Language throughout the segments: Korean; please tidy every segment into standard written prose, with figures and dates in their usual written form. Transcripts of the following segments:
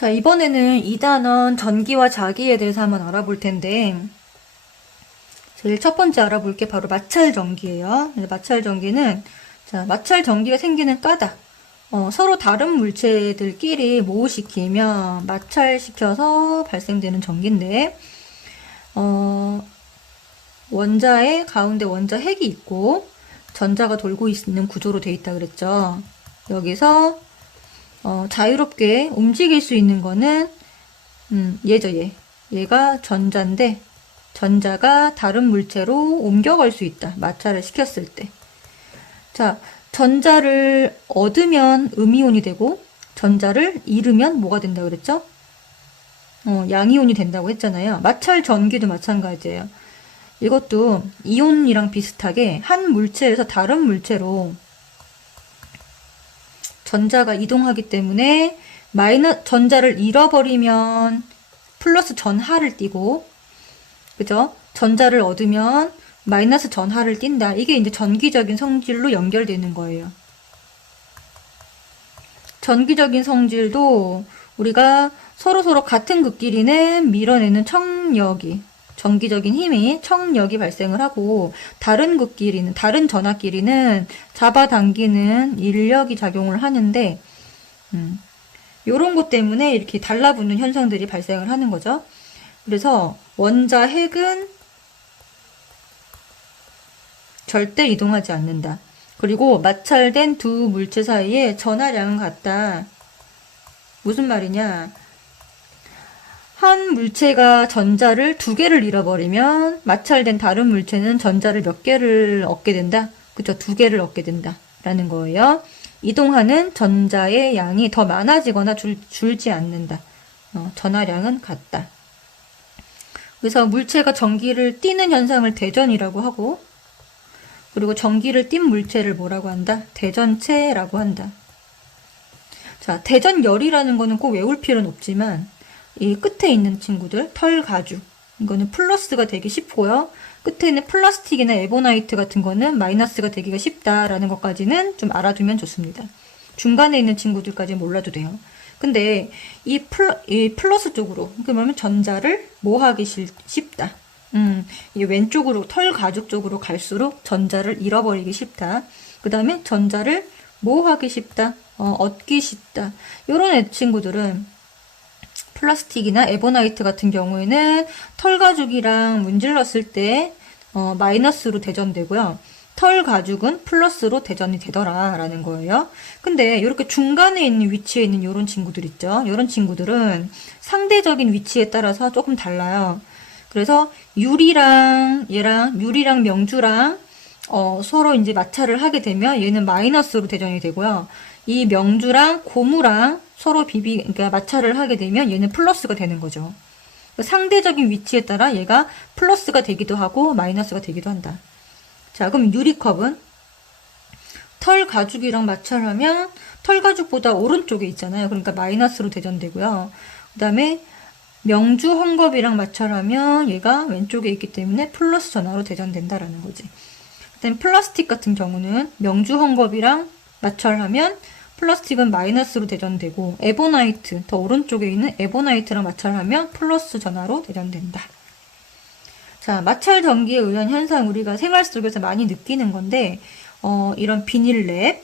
자, 이번에는 2단원 전기와 자기에 대해서 한번 알아볼 텐데, 제일 첫 번째 알아볼 게 바로 마찰 전기예요. 마찰 전기는, 자, 마찰 전기가 생기는 까닭. 서로 다른 물체들끼리 모호시키며 마찰시켜서 발생되는 전기인데, 원자의 가운데 원자 핵이 있고, 전자가 돌고 있는 구조로 되어 있다 그랬죠. 여기서 자유롭게 움직일 수 있는 거는 얘죠, 얘. 얘가 전자인데 전자가 다른 물체로 옮겨갈 수 있다. 마찰을 시켰을 때. 자, 전자를 얻으면 음이온이 되고 전자를 잃으면 뭐가 된다 그랬죠? 양이온이 된다고 했잖아요. 마찰 전기도 마찬가지예요. 이것도 이온이랑 비슷하게 한 물체에서 다른 물체로 전자가 이동하기 때문에 전자를 잃어버리면 플러스 전하를 띠고, 그죠? 전자를 얻으면 마이너스 전하를 띈다. 이게 이제 전기적인 성질로 연결되는 거예요. 전기적인 성질도 우리가 서로서로 같은 극끼리는 밀어내는 청력이, 전기적인 힘이 청력이 발생을 하고, 다른 극끼리는, 다른 전하끼리는 잡아당기는 인력이 작용을 하는데, 요런 것 때문에 이렇게 달라붙는 현상들이 발생을 하는 거죠. 그래서 원자 핵은 절대 이동하지 않는다. 그리고 마찰된 두 물체 사이에 전하량은 같다. 무슨 말이냐? 한 물체가 전자를 2개를 잃어버리면 마찰된 다른 물체는 전자를 몇 개를 얻게 된다? 그죠? 2개를 얻게 된다. 라는 거예요. 이동하는 전자의 양이 더 많아지거나 줄지 않는다. 전하량은 같다. 그래서 물체가 전기를 띠는 현상을 대전이라고 하고, 그리고 전기를 띈 물체를 뭐라고 한다? 대전체라고 한다. 자, 대전열이라는 거는 꼭 외울 필요는 없지만, 이 끝에 있는 친구들, 털 가죽. 이거는 플러스가 되기 쉽고요. 끝에 있는 플라스틱이나 에보나이트 같은 거는 마이너스가 되기가 쉽다라는 것까지는 좀 알아두면 좋습니다. 중간에 있는 친구들까지 몰라도 돼요. 근데 이 플러스 쪽으로, 그러면 전자를 뭐 하기 쉽다. 이 왼쪽으로, 털 가죽 쪽으로 갈수록 전자를 잃어버리기 쉽다. 그 다음에 전자를 뭐 하기 쉽다. 얻기 쉽다. 요런 친구들은 플라스틱이나 에보나이트 같은 경우에는 털 가죽이랑 문질렀을 때 마이너스로 대전되고요. 털 가죽은 플러스로 대전이 되더라 라는 거예요. 근데 이렇게 중간에 있는 위치에 있는 이런 친구들 있죠. 이런 친구들은 상대적인 위치에 따라서 조금 달라요. 그래서 유리랑 명주랑 서로 이제 마찰을 하게 되면 얘는 마이너스로 대전이 되고요. 이 명주랑 고무랑 서로 그러니까 마찰을 하게 되면 얘는 플러스가 되는 거죠. 상대적인 위치에 따라 얘가 플러스가 되기도 하고 마이너스가 되기도 한다. 자, 그럼 유리컵은 털 가죽이랑 마찰하면 털 가죽보다 오른쪽에 있잖아요. 그러니까 마이너스로 대전되고요. 그 다음에 명주 헝겊이랑 마찰하면 얘가 왼쪽에 있기 때문에 플러스 전하로 대전된다라는 거지. 그 다음에 플라스틱 같은 경우는 명주 헝겊이랑 마찰하면 플라스틱은 마이너스로 대전되고, 에보나이트, 더 오른쪽에 있는 에보나이트랑 마찰하면 플러스 전하로 대전된다. 자, 마찰 전기에 의한 현상 우리가 생활 속에서 많이 느끼는 건데, 이런 비닐랩,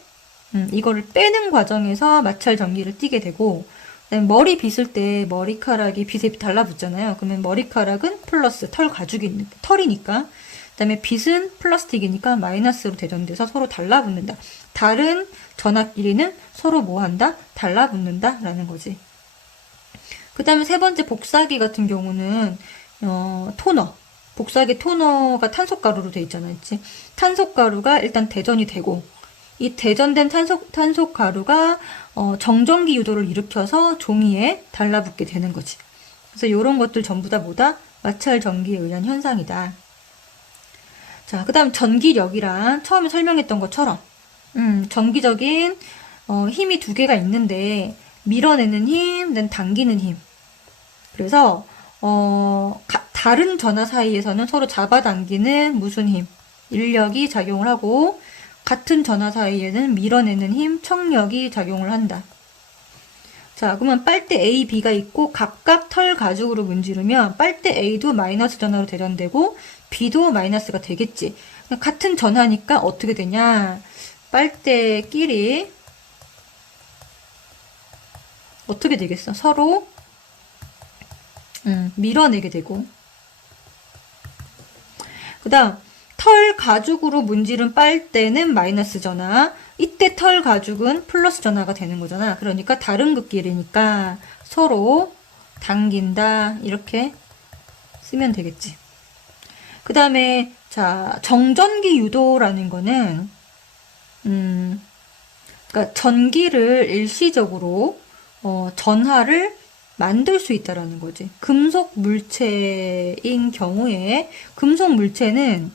이거를 빼는 과정에서 마찰 전기를 띠게 되고, 머리 빗을 때 머리카락이 빗에 달라붙잖아요. 그러면 머리카락은 플러스, 털이니까. 그 다음에 빗은 플라스틱이니까 마이너스로 대전돼서 서로 달라붙는다. 다른 전하끼리는 서로 뭐 한다? 달라붙는다 라는 거지. 그 다음에 세 번째 복사기 같은 경우는 토너. 복사기 토너가 탄소가루로 돼 있잖아, 있지? 탄소가루가 일단 대전이 되고, 이 대전된 탄소가루가 정전기 유도를 일으켜서 종이에 달라붙게 되는 거지. 그래서 이런 것들 전부 다 뭐다? 마찰 전기에 의한 현상이다. 자, 그 다음 전기력이란 처음에 설명했던 것처럼 전기적인 힘이 2개가 있는데 밀어내는 힘, 당기는 힘. 그래서 다른 전하 사이에서는 서로 잡아당기는 무슨 힘, 인력이 작용을 하고, 같은 전하 사이에는 밀어내는 힘, 청력이 작용을 한다. 자, 그러면 빨대 A, B가 있고 각각 털 가죽으로 문지르면 빨대 A도 마이너스 전하로 대전되고 B도 마이너스가 되겠지. 같은 전하니까 어떻게 되냐? 빨대끼리 어떻게 되겠어? 서로 밀어내게 되고. 그 다음 털 가죽으로 문지른 빨대는 마이너스 전하, 이때 털 가죽은 플러스 전하가 되는 거잖아. 그러니까 다른 극끼리니까 서로 당긴다 이렇게 쓰면 되겠지. 그 다음에 자, 정전기 유도라는 거는 그러니까 전기를 일시적으로 전하를 만들 수 있다라는 거지. 금속 물체인 경우에 금속 물체는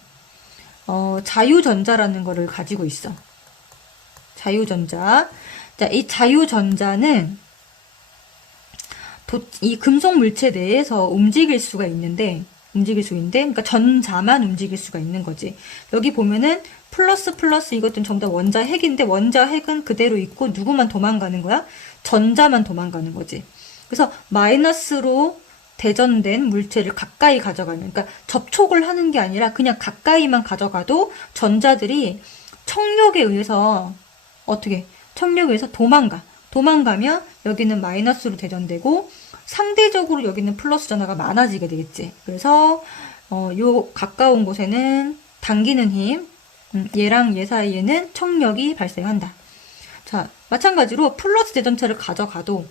자유전자라는 거를 가지고 있어. 자유전자. 자, 이 자유전자는 이 금속 물체 내에서 움직일 수가 있는데, 그러니까 전자만 움직일 수가 있는 거지. 여기 보면은 플러스 이것들은 전부 다 원자 핵인데 원자 핵은 그대로 있고 누구만 도망가는 거야? 전자만 도망가는 거지. 그래서 마이너스로 대전된 물체를 가까이 가져가는, 그러니까 접촉을 하는 게 아니라 그냥 가까이만 가져가도 전자들이 청력에 의해서 청력에 의해서 도망가면 여기는 마이너스로 대전되고 상대적으로 여기는 플러스 전하가 많아지게 되겠지. 그래서 요 가까운 곳에는 당기는 힘, 얘랑 얘 사이에는 청력이 발생한다. 자, 마찬가지로 플러스 대전체를 가져가도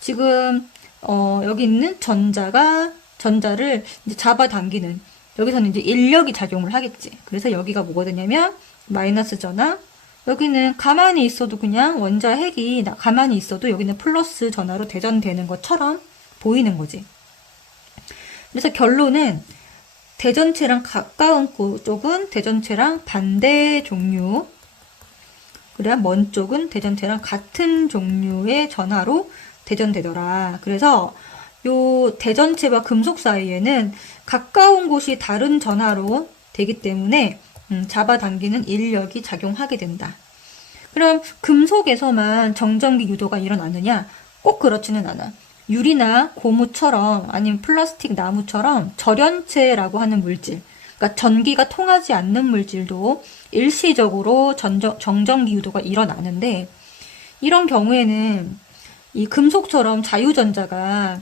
지금 여기 있는 전자를 이제 잡아당기는, 여기서는 이제 인력이 작용을 하겠지. 그래서 여기가 뭐거든요? 마이너스 전하. 여기는 가만히 있어도 그냥 원자 핵이 가만히 있어도 여기는 플러스 전하로 대전되는 것처럼 보이는 거지. 그래서 결론은 대전체랑 가까운 쪽은 대전체랑 반대 종류, 그래야 먼 쪽은 대전체랑 같은 종류의 전하로 대전되더라. 그래서 요 대전체와 금속 사이에는 가까운 곳이 다른 전하로 되기 때문에 잡아당기는 인력이 작용하게 된다. 그럼 금속에서만 정전기 유도가 일어나느냐? 꼭 그렇지는 않아. 유리나 고무처럼 아니면 플라스틱 나무처럼 절연체라고 하는 물질, 그러니까 전기가 통하지 않는 물질도 일시적으로 정전기 유도가 일어나는데, 이런 경우에는 이 금속처럼 자유전자가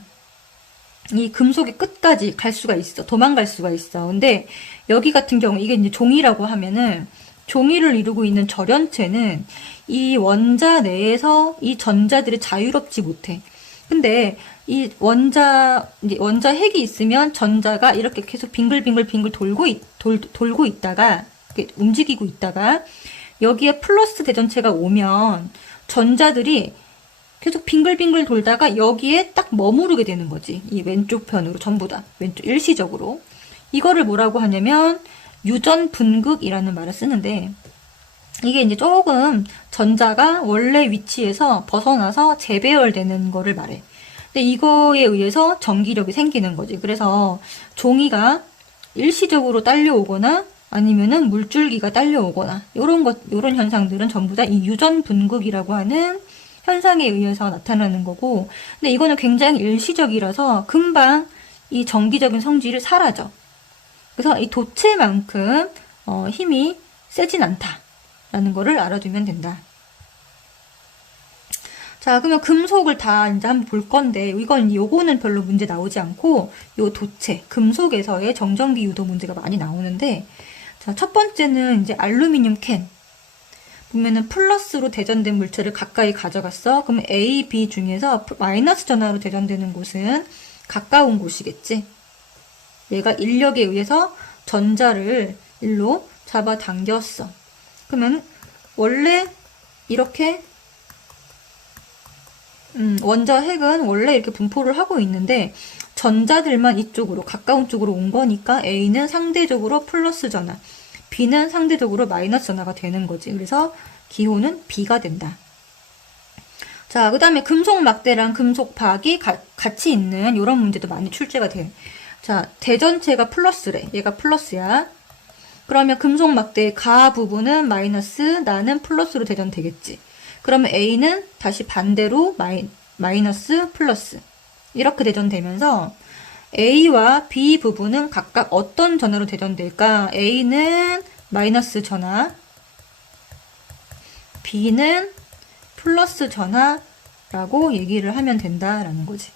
이 금속의 끝까지 갈 수가 있어. 도망갈 수가 있어. 근데 여기 같은 경우 이게 이제 종이라고 하면은, 종이를 이루고 있는 절연체는 이 원자 내에서 이 전자들이 자유롭지 못해. 근데 이 원자 핵이 있으면 전자가 이렇게 계속 빙글빙글 돌고 있다가, 움직이고 있다가, 여기에 플러스 대전체가 오면 전자들이 계속 빙글빙글 돌다가 여기에 딱 머무르게 되는 거지. 이 왼쪽 편으로 전부 다. 일시적으로. 이거를 뭐라고 하냐면 유전 분극이라는 말을 쓰는데, 이게 이제 조금 전자가 원래 위치에서 벗어나서 재배열되는 거를 말해. 근데 이거에 의해서 전기력이 생기는 거지. 그래서 종이가 일시적으로 딸려오거나 아니면은 물줄기가 딸려오거나 요런 현상들은 전부 다 이 유전 분극이라고 하는 현상에 의해서 나타나는 거고, 근데 이거는 굉장히 일시적이라서 금방 이 전기적인 성질이 사라져. 그래서 이 도체만큼 힘이 세진 않다라는 거를 알아두면 된다. 자, 그러면 금속을 다 이제 한번 볼 건데, 요거는 별로 문제 나오지 않고, 요 도체, 금속에서의 정전기 유도 문제가 많이 나오는데, 자, 첫 번째는 이제 알루미늄 캔. 보면은 플러스로 대전된 물체를 가까이 가져갔어. 그러면 A, B 중에서 마이너스 전하로 대전되는 곳은 가까운 곳이겠지. 얘가 인력에 의해서 전자를 일로 잡아당겼어. 그러면 원래 이렇게 원자 핵은 원래 이렇게 분포를 하고 있는데 전자들만 이쪽으로 가까운 쪽으로 온 거니까 A는 상대적으로 플러스 전하, B는 상대적으로 마이너스 전하가 되는 거지. 그래서 기호는 B가 된다. 자, 그 다음에 금속 막대랑 금속 박이 같이 있는 이런 문제도 많이 출제가 돼. 자, 대전체가 플러스래. 얘가 플러스야. 그러면 금속 막대의 가 부분은 마이너스, 나는 플러스로 대전되겠지. 그러면 A는 다시 반대로 마이너스, 플러스 이렇게 대전되면서 A와 B 부분은 각각 어떤 전하로 대전될까? A는 마이너스 전하, B는 플러스 전하라고 얘기를 하면 된다라는 거지.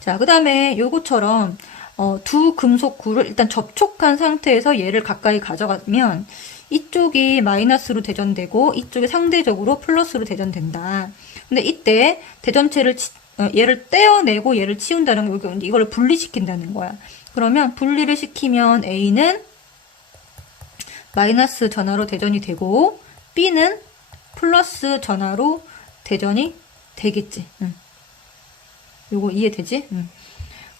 자, 그 다음에 요거처럼 두 금속구를 일단 접촉한 상태에서 얘를 가까이 가져가면 이쪽이 마이너스로 대전되고 이쪽이 상대적으로 플러스로 대전된다. 근데 이때 대전체를 얘를 떼어내고 얘를 치운다는 거, 이걸 분리시킨다는 거야. 그러면 분리를 시키면 A는 마이너스 전하로 대전이 되고 B는 플러스 전하로 대전이 되겠지. 요거 이해되지?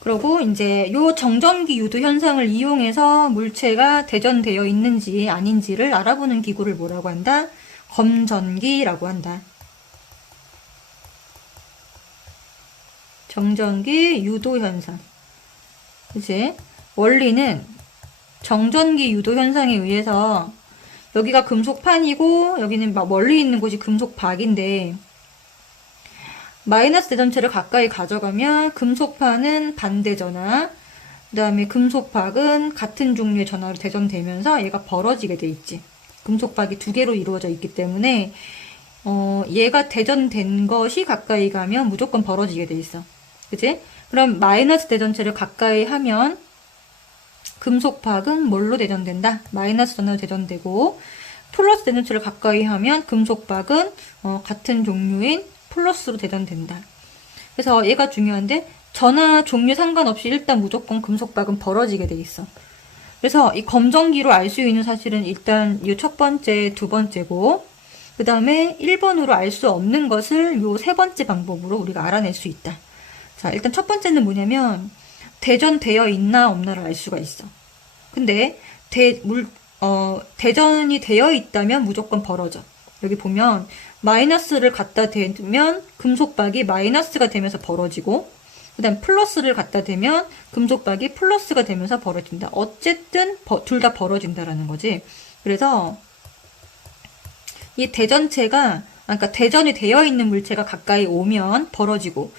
그리고 이제 요 정전기 유도 현상을 이용해서 물체가 대전되어 있는지 아닌지를 알아보는 기구를 뭐라고 한다? 검전기라고 한다. 정전기 유도 현상. 그치? 원리는 정전기 유도 현상에 의해서 여기가 금속판이고 여기는 막 멀리 있는 곳이 금속박인데 마이너스 대전체를 가까이 가져가면 금속판은 반대 전하, 그 다음에 금속박은 같은 종류의 전하로 대전되면서 얘가 벌어지게 돼 있지. 금속박이 두 개로 이루어져 있기 때문에 얘가 대전된 것이 가까이 가면 무조건 벌어지게 돼 있어. 그치? 그럼 마이너스 대전체를 가까이 하면 금속박은 뭘로 대전된다? 마이너스 전하로 대전되고 플러스 대전체를 가까이 하면 금속박은 같은 종류인 플러스로 대전된다. 그래서 얘가 중요한데 전하 종류 상관없이 일단 무조건 금속박은 벌어지게 돼 있어. 그래서 이 검전기로 알 수 있는 사실은 일단 이 첫 번째, 두 번째고 그 다음에 1번으로 알 수 없는 것을 요 세 번째 방법으로 우리가 알아낼 수 있다. 자, 일단 첫 번째는 뭐냐면 대전되어 있나 없나를 알 수가 있어. 근데 대전이 되어 있다면 무조건 벌어져. 여기 보면 마이너스를 갖다 대면 금속박이 마이너스가 되면서 벌어지고 그 다음 플러스를 갖다 대면 금속박이 플러스가 되면서 벌어진다. 어쨌든 둘 다 벌어진다라는 거지. 그래서 이 대전체가 그러니까 대전이 되어 있는 물체가 가까이 오면 벌어지고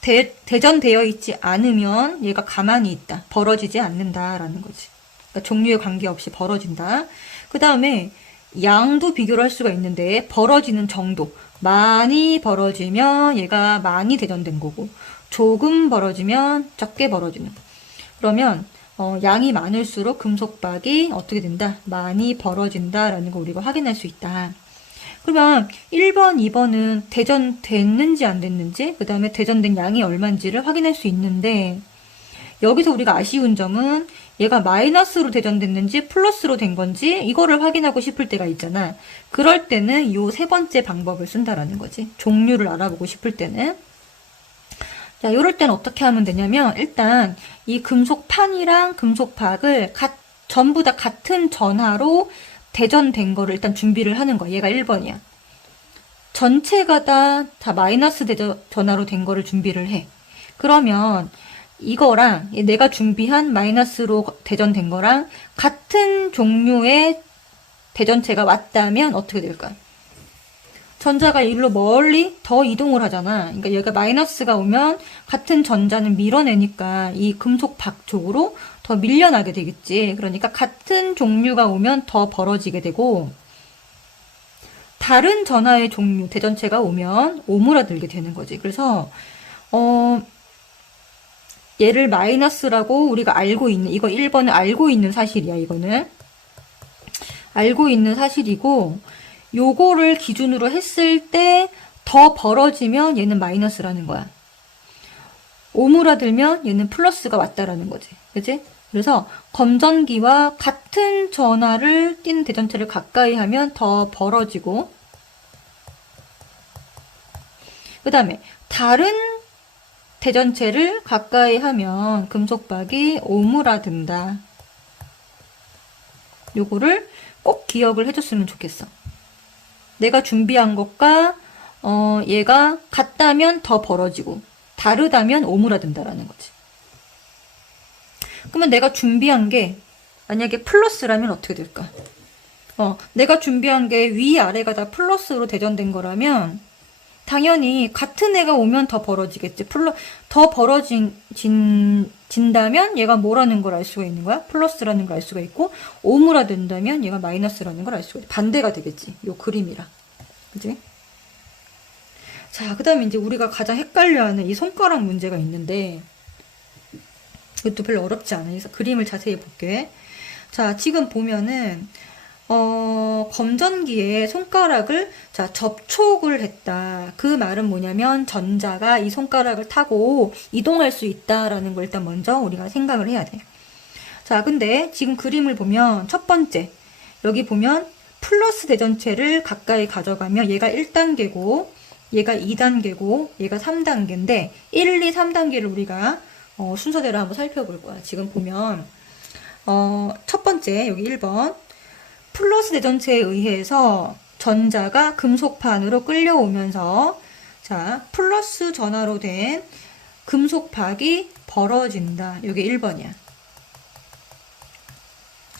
대전되어 있지 않으면 얘가 가만히 있다. 벌어지지 않는다라는 거지. 그러니까 종류에 관계없이 벌어진다. 그 다음에 양도 비교를 할 수가 있는데 벌어지는 정도. 많이 벌어지면 얘가 많이 대전된 거고 조금 벌어지면 적게 벌어지는 거. 그러면 양이 많을수록 금속박이 어떻게 된다? 많이 벌어진다라는 거 우리가 확인할 수 있다. 그러면 1번, 2번은 대전됐는지 안 됐는지 그 다음에 대전된 양이 얼마인지를 확인할 수 있는데 여기서 우리가 아쉬운 점은 얘가 마이너스로 대전됐는지 플러스로 된 건지 이거를 확인하고 싶을 때가 있잖아. 그럴 때는 요 세 번째 방법을 쓴다라는 거지. 종류를 알아보고 싶을 때는. 자, 요럴 때는 어떻게 하면 되냐면 일단 이 금속판이랑 금속박을 전부 다 같은 전하로 대전된 거를 일단 준비를 하는 거야. 얘가 1번이야. 전체가 다 마이너스 전하로 된 거를 준비를 해. 그러면 이거랑 내가 준비한 마이너스로 대전된 거랑 같은 종류의 대전체가 왔다면 어떻게 될까? 전자가 일로 멀리 더 이동을 하잖아. 그러니까 여기가 마이너스가 오면 같은 전자는 밀어내니까 이 금속박 쪽으로 더 밀려나게 되겠지. 그러니까 같은 종류가 오면 더 벌어지게 되고 다른 전하의 종류, 대전체가 오면 오므라들게 되는 거지. 그래서 얘를 마이너스라고 우리가 알고 있는, 이거 1번은 알고 있는 사실이야, 이거는. 알고 있는 사실이고, 요거를 기준으로 했을 때 더 벌어지면 얘는 마이너스라는 거야. 오므라들면 얘는 플러스가 왔다라는 거지. 그치? 그래서 검전기와 같은 전하를 띤 대전체를 가까이 하면 더 벌어지고, 그 다음에 다른 대전체를 가까이 하면 금속박이 오므라든다. 요거를 꼭 기억을 해줬으면 좋겠어. 내가 준비한 것과 얘가 같다면 더 벌어지고 다르다면 오므라든다라는 거지. 그러면 내가 준비한 게 만약에 플러스라면 어떻게 될까? 내가 준비한 게 위아래가 다 플러스로 대전된 거라면 당연히 같은 애가 오면 더 벌어지겠지. 더 진다면 얘가 뭐라는 걸 알 수가 있는 거야? 플러스라는 걸 알 수가 있고, 오므라 된다면 얘가 마이너스라는 걸 알 수가 있지. 반대가 되겠지. 요 그림이랑. 그지? 자, 그 다음에 이제 우리가 가장 헷갈려하는 이 손가락 문제가 있는데, 이것도 별로 어렵지 않아요. 그래서 그림을 자세히 볼게. 자, 지금 보면은, 검전기에 손가락을, 자, 접촉을 했다. 그 말은 뭐냐면, 전자가 이 손가락을 타고 이동할 수 있다라는 걸 일단 먼저 우리가 생각을 해야 돼요. 자, 근데 지금 그림을 보면, 첫 번째, 여기 보면, 플러스 대전체를 가까이 가져가면 얘가 1단계고, 얘가 2단계고, 얘가 3단계인데, 1, 2, 3단계를 우리가, 순서대로 한번 살펴볼 거야. 지금 보면, 첫 번째, 여기 1번. 플러스 대전체에 의해서 전자가 금속판으로 끌려오면서, 자, 플러스 전하로 된 금속박이 벌어진다. 이게 1번이야.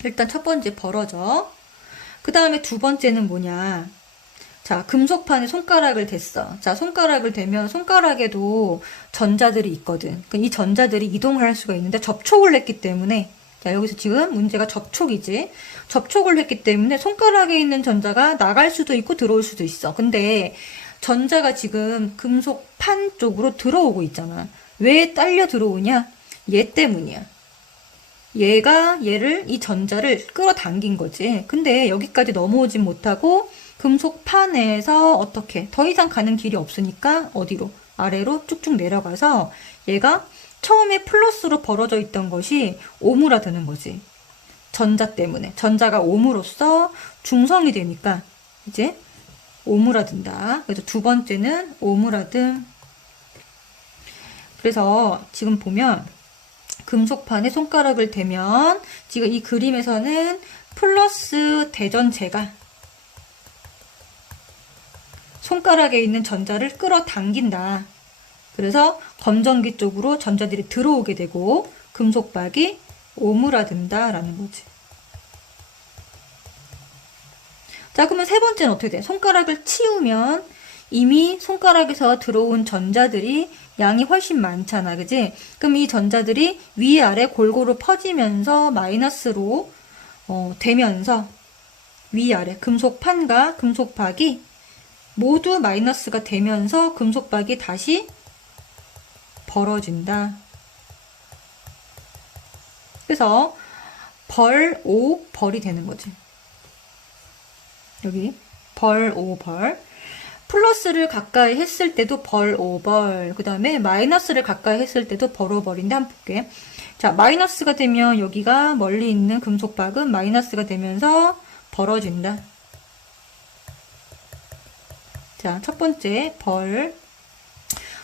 일단 첫 번째 벌어져. 그 다음에 두 번째는 뭐냐. 자, 금속판에 손가락을 댔어. 자, 손가락을 대면 손가락에도 전자들이 있거든. 이 전자들이 이동을 할 수가 있는데 접촉을 했기 때문에, 자, 여기서 지금 문제가 접촉이지. 접촉을 했기 때문에 손가락에 있는 전자가 나갈 수도 있고 들어올 수도 있어. 근데 전자가 지금 금속판 쪽으로 들어오고 있잖아. 왜 딸려 들어오냐? 얘 때문이야. 이 전자를 끌어당긴 거지. 근데 여기까지 넘어오진 못하고 금속판에서 어떻게 더 이상 가는 길이 없으니까 어디로? 아래로 쭉쭉 내려가서 얘가 처음에 플러스로 벌어져 있던 것이 오므라드는 거지. 전자 때문에. 전자가 옴으로써 중성이 되니까 이제 오므라든다. 그래서 두 번째는 오므라듦. 그래서 지금 보면 금속판에 손가락을 대면 지금 이 그림에서는 플러스 대전체가 손가락에 있는 전자를 끌어당긴다. 그래서 검전기 쪽으로 전자들이 들어오게 되고 금속박이 오므라든다라는 거지. 자, 그러면 세 번째는 어떻게 돼? 손가락을 치우면 이미 손가락에서 들어온 전자들이 양이 훨씬 많잖아. 그지? 그럼 이 전자들이 위아래 골고루 퍼지면서 마이너스로 되면서 위아래 금속판과 금속박이 모두 마이너스가 되면서 금속박이 다시 벌어진다. 그래서 벌, 오, 벌이 되는 거지. 여기 벌, 오, 벌. 플러스를 가까이 했을 때도 벌, 오, 벌. 그 다음에 마이너스를 가까이 했을 때도 벌, 오, 벌인데 한번 볼게. 자, 마이너스가 되면 여기가 멀리 있는 금속박은 마이너스가 되면서 벌어진다. 자, 첫 번째 벌.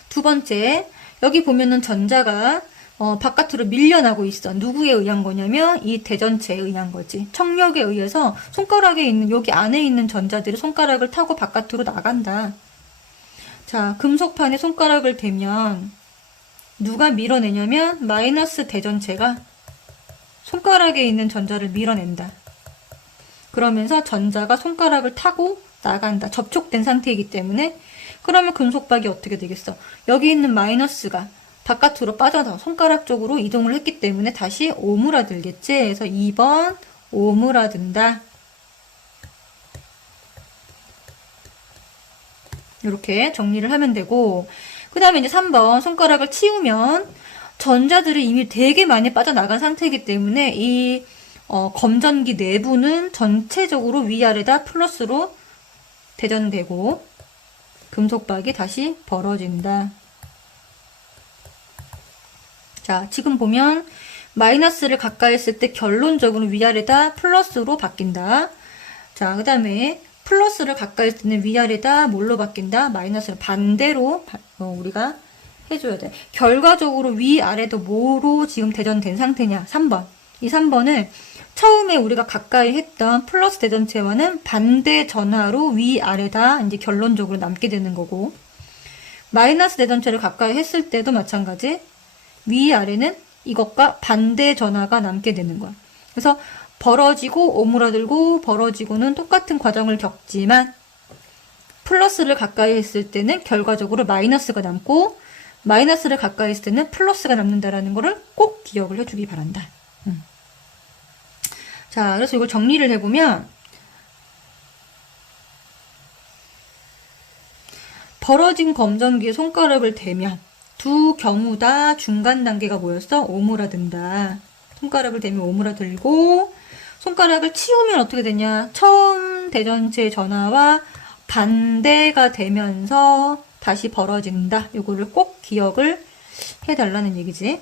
두 번째, 여기 보면은 전자가 바깥으로 밀려나고 있어. 누구에 의한 거냐면 이 대전체에 의한 거지. 청력에 의해서 손가락에 있는 여기 안에 있는 전자들이 손가락을 타고 바깥으로 나간다. 자, 금속판에 손가락을 대면 누가 밀어내냐면 마이너스 대전체가 손가락에 있는 전자를 밀어낸다. 그러면서 전자가 손가락을 타고 나간다. 접촉된 상태이기 때문에. 그러면 금속박이 어떻게 되겠어? 여기 있는 마이너스가 바깥으로 빠져나와 손가락 쪽으로 이동을 했기 때문에 다시 오므라들겠지. 그래서 2번 오므라든다. 이렇게 정리를 하면 되고, 그 다음에 이제 3번 손가락을 치우면 전자들이 이미 되게 많이 빠져나간 상태이기 때문에 이 검전기 내부는 전체적으로 위아래다 플러스로 대전되고 금속박이 다시 벌어진다. 자, 지금 보면 마이너스를 가까이 했을 때 결론적으로 위아래다 플러스로 바뀐다. 자, 그 다음에 플러스를 가까이 했을 때는 위아래다 뭘로 바뀐다? 마이너스를 반대로 우리가 해줘야 돼. 결과적으로 위아래도 뭐로 지금 대전된 상태냐? 3번. 이 3번은 처음에 우리가 가까이 했던 플러스 대전체와는 반대 전하로 위아래다 이제 결론적으로 남게 되는 거고, 마이너스 대전체를 가까이 했을 때도 마찬가지 위아래는 이것과 반대 전하가 남게 되는 거야. 그래서 벌어지고 오므라들고 벌어지고는 똑같은 과정을 겪지만 플러스를 가까이 했을 때는 결과적으로 마이너스가 남고 마이너스를 가까이 했을 때는 플러스가 남는다라는 거를 꼭 기억을 해주기 바란다. 자, 그래서 이걸 정리를 해보면 벌어진 검전기에 손가락을 대면 두 경우 다 중간 단계가 뭐였어? 오므라든다. 손가락을 대면 오므라들고 손가락을 치우면 어떻게 되냐? 처음 대전체 전하와 반대가 되면서 다시 벌어진다. 이거를 꼭 기억을 해달라는 얘기지.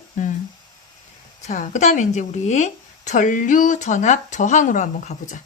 자, 그 다음에 이제 우리 전류 전압 저항으로 한번 가보자.